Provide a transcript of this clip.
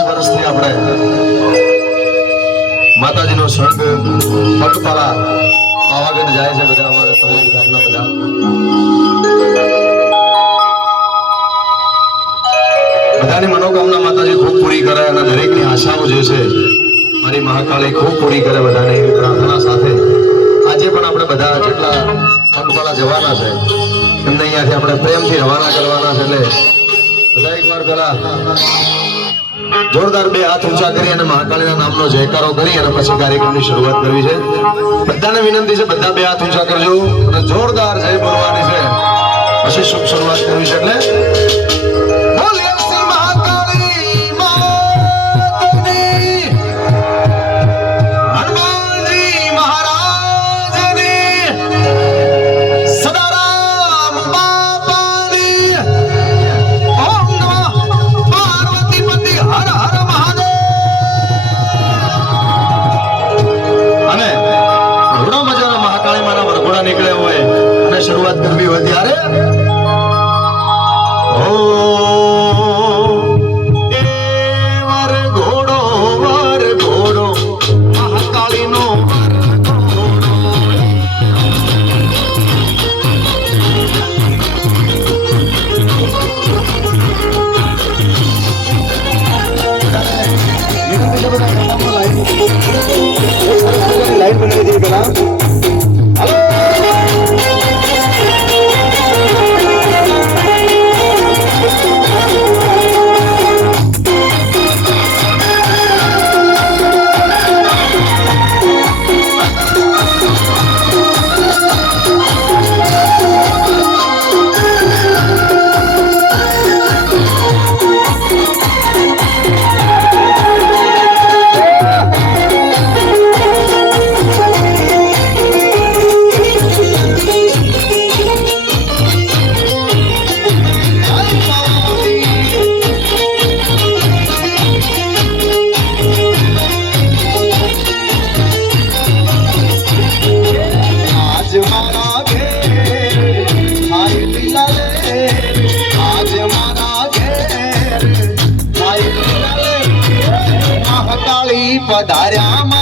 વર્ષથી આપણે માતાજીનો સંઘ પગપાળા પાવાગઢ જાય છે બધા અમારે તમામ ગામના બધા બધાની મનોકામના માતાજી ખૂબ પૂરી કરે અને દરેકની આશાઓ જે છે મારી મહાકાળી ખૂબ પૂરી કરે બધાને એવી પ્રાર્થના સાથે આજે પણ આપણે બધા જેટલા પગપાળા જવાના છે એમને અહીંયાથી આપણે પ્રેમથી રવાના કરવાના છે એટલે બધા એકવાર પેલા જોરદાર બે હાથ ઊંચા કરી અને મહાકાળીના નામનો જયકારો કરી અને પછી કાર્યક્રમની શરૂઆત કરવી છે બધાને વિનંતી છે બધા બે હાથ ઊંચા કરજો અને જોરદાર જય બોલવાની છે પછી શુભ શરૂઆત કરવી છે એટલે નીકળ્યા હોય અને શરૂઆત કરવી હોય ત્યારે વર ઘોડો મહાકાળીનો લાઈન બનાવી દઈએ પેલા પધાર્યા